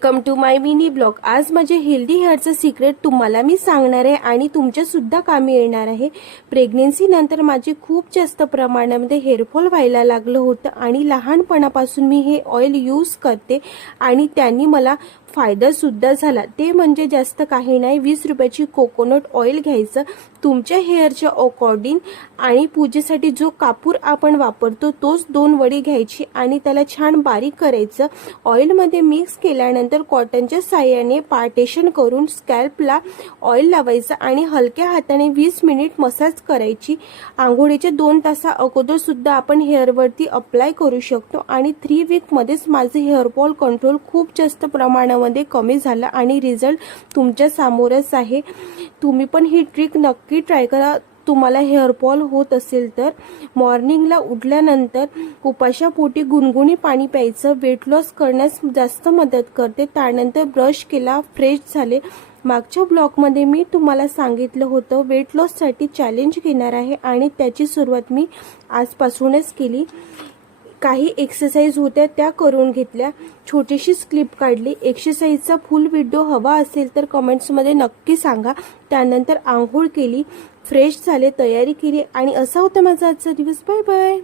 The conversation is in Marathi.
Welcome to my mini blog. आज माझे हेल्दी हेअरचं सिक्रेट तुम्हाला मी सांगणार आहे आणि तुमच्या सुद्धा कामी येणार आहे। प्रेग्नेन्सी नंतर माझे खूप जास्त प्रमाणामध्ये हेअरफॉल व्हायला लागलं होतं आणि लहानपणापासून मी हे ऑइल यूज करते आणि त्यांनी मला फायदा सुद्धा झाला। ते म्हणजे जास्त काही नाही, 20 रुपयाची कोकोनट ऑइल घ्यायचं तुमच्या हेअरच्या अकॉर्डिंग आणि पूजेसाठी जो कापूर आपण वापरतो तोच 2 वडी घ्यायची आणि त्याला छान बारीक करायचं। ऑइलमध्ये मिक्स केल्यानंतर कॉटनच्या साहाय्याने पार्टेशन करून स्कॅल्पला ऑइल लावायचं आणि हलक्या हाताने 20 मिनिट मसाज करायची। आंघोळीच्या 2 तासा अगोदर सुद्धा आपण हेअरवरती अप्लाय करू शकतो आणि 3 वीकमध्येच माझे हेअरफॉल कंट्रोल खूप जास्त प्रमाणामध्ये कमी झाला आणि रिझल्ट तुमच्या समोरच आहे। तुम्ही पण ही ट्रिक नक्की ट्राय करा तुम्हाला हेअरफॉल होत असेल तर। मॉर्निंगला उठल्यानंतर उपाशापोटी गुणगुणी पाणी प्यायचं, वेट लॉस करण्यास जास्त मदत करते। त्यानंतर ब्रश केला, फ्रेश झाले। मागच्या ब्लॉगमध्ये मी तुम्हाला सांगितलं होतं वेट लॉससाठी चॅलेंज घेणार आहे आणि त्याची सुरुवात मी आजपासूनच केली। काही एक्सरसाइज होत्या त्या करून घेतल्या, छोटीशी क्लिप काढली। एक्सरसाइजचा फुल व्हिडिओ हवा असेल तर कमेंट्समध्ये नक्की सांगा। त्यानंतर आंघोळ केली, फ्रेश झाले, तयारी केली आणि असा होता माझा आजचा दिवस। Bye bye.